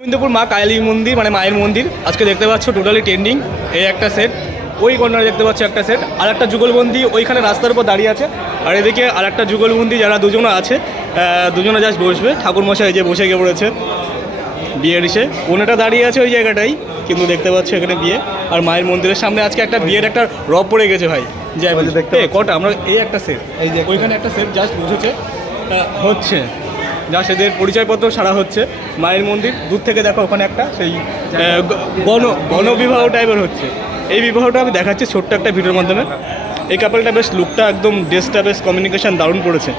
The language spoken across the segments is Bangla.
গোবিন্দপুর মা কালী মন্দির মানে মায়ের মন্দির। আজকে দেখতে পাচ্ছ টোটালি ট্রেন্ডিং এই একটা সেট ওই কর্নারে দেখতে পাচ্ছ একটা সেট আর একটা যুগলবন্দি ওইখানে রাস্তার উপর দাঁড়িয়ে আছে। আর এদিকে আর একটা যুগলবন্দি যারা দুজনে আছে দুজনে জাস্ট বসবে। ঠাকুর মশাই যে বসে গিয়ে পড়েছে বিয়ের ইসে ওনাটা দাঁড়িয়ে আছে ওই জায়গাটাই কিন্তু দেখতে পাচ্ছ এখানে বিয়ে। আর মায়ের মন্দিরের সামনে আজকে একটা বিয়ের একটা রব পড়ে গেছে ভাই। যাই বলছি দেখতে কটা? আমরা এই একটা সেট এই যে ওইখানে একটা সেট জাস্ট বসেছে। হচ্ছে। যা সেদের পরিচয়পত্র সারা হচ্ছে। মায়ের মন্দির, দূর থেকে দেখো ওখানে একটা সেই গণ, গণবিবাহ টাইপের হচ্ছে। এই বিবাহটা আমি দেখাচ্ছি ছোট্ট একটা ভিডিওর মাধ্যমে। এই কাপলটা বেশ লুকটা একদম ড্রেসটা বেশ কমিউনিকেশন দারুণ পড়েছে।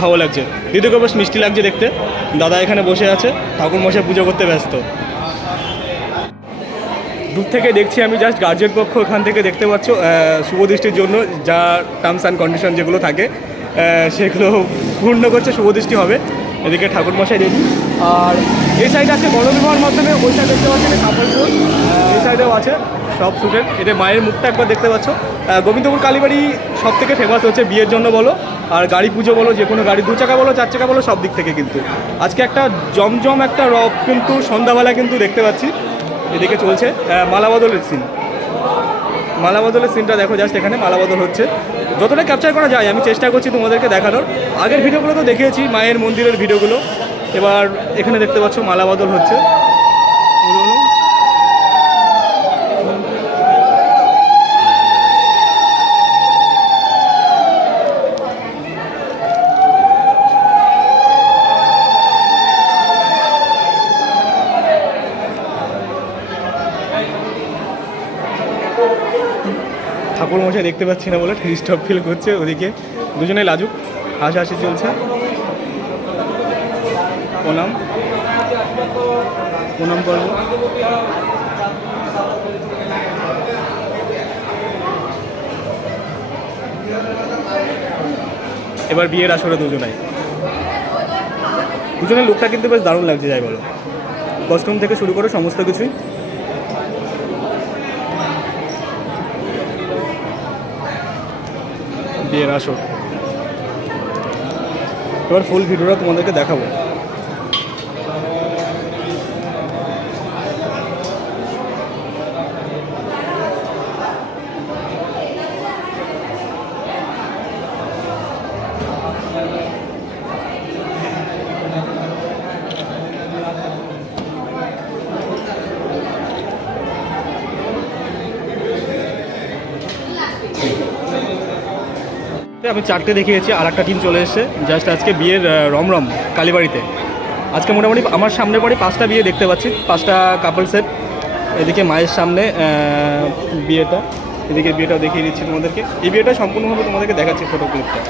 ভালো লাগছে। দিদিকে বেশ মিষ্টি লাগছে দেখতে। দাদা এখানে বসে আছে ঠাকুর মশাই পুজো করতে ব্যস্ত। দূর থেকে দেখছি আমি জাস্ট গার্জেন পক্ষ এখান থেকে দেখতে পাচ্ছ শুভদৃষ্টির জন্য যা টার্মস অ্যান্ড কন্ডিশন যেগুলো থাকে সেগুলো পূর্ণ করছে শুভদৃষ্টি হবে। এদিকে ঠাকুর মশাই দেখি আর এই সাইডে আছে গণবিবাহের মাধ্যমে ওই সাইড দেখতে পাচ্ছেন কাপড় এই সাইডেও আছে সব স্টুডেন্ট এটা মায়ের মুখটা একবার দেখতে পাচ্ছ। গোবিন্দপুর কালীবাড়ি সব থেকে ফেমাস হচ্ছে বিয়ের জন্য বলো আর গাড়ি পুজো বলো যে কোনো গাড়ি দু চাকা বলো চার চাকা বলো সব দিক থেকে কিন্তু। আজকে একটা জমজম একটা রব কিন্তু সন্ধ্যাবেলা কিন্তু দেখতে পাচ্ছি। এদিকে চলছে আহ, মালা বদলের সিন মালা বদলের সিনটা দেখো জাস্ট এখানে মালা বদল হচ্ছে। যতটা ক্যাপচার করা যায়, আমি চেষ্টা করছি তোমাদেরকে দেখানোর। আগের ভিডিওগুলো তো দেখিয়েছি, মায়ের মন্দিরের ভিডিওগুলো। এবার এখানে দেখতে পাচ্ছ মালা বদল হচ্ছে। মশাই দেখতে পাচ্ছি না বলে ডিস্টার্ব ফিল করছে ওদিকে। দুজনে লাজুক, হাসাহাসি চলছে। প্রণাম। প্রণাম করব। এবার বিয়ের আসরে দুজনাই। দুজনের লোকটা কিন্তু বেশ দারুণ লাগছে, যাই বলো। কস্টিউম থেকে শুরু করে সমস্ত কিছুই। বিয়ের আসো এবার ফুল ভিডিওটা তোমাদেরকে দেখাবো। আমি চারটে দেখিয়েছি, আর একটা টিম চলে এসেছে। জাস্ট আজকে বিয়ের রমরম, কালীবাড়িতে। আজকে মোটামুটি আমার সামনে পরে পাঁচটা বিয়ে দেখতে পাচ্ছি, পাঁচটা কাপল সেট এদিকে মায়ের সামনে বিয়েটা। এদিকে বিয়েটাও দেখিয়ে দিচ্ছি তোমাদেরকে। এই বিয়েটা সম্পূর্ণভাবে তোমাদেরকে দেখাচ্ছি ফটো ক্লিপটা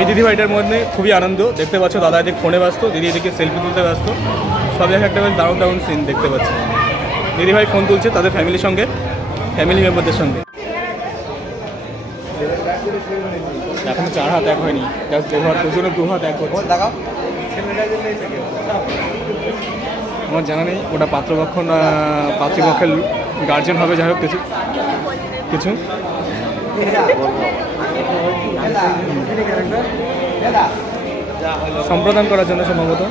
এই দিদি ভাইটার মধ্যে খুবই আনন্দ। দেখতে পাচ্ছ, দাদা এদিকে ফোনে ব্যস্ত, দিদি এদিকে সেলফি তুলতে ব্যস্ত। সব জায়গায় একটা বেশ দারুণ দারুণ সিন দেখতে পাচ্ছি। দিদি ভাই ফোন তুলছে তাদের ফ্যামিলির সঙ্গে ফ্যামিলি মেম্বারদের সঙ্গে। এখনও চার হাত এক হয়নি জাস্ট দু হাত দুজনে দু হাত এক হচ্ছে। আমার জানা নেই ওটা পাত্রপক্ষ না পাত্রপক্ষের গার্জেন হবে যাই হোক কিছু কিছু। সম্প্রদান করার জন্য সম্ভবত।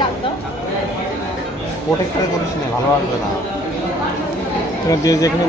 ডাক দাও। প্রোটেক্টরে করিস না ভালো লাগবে না। তোমার যে যেখানে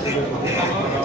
ハハハハ!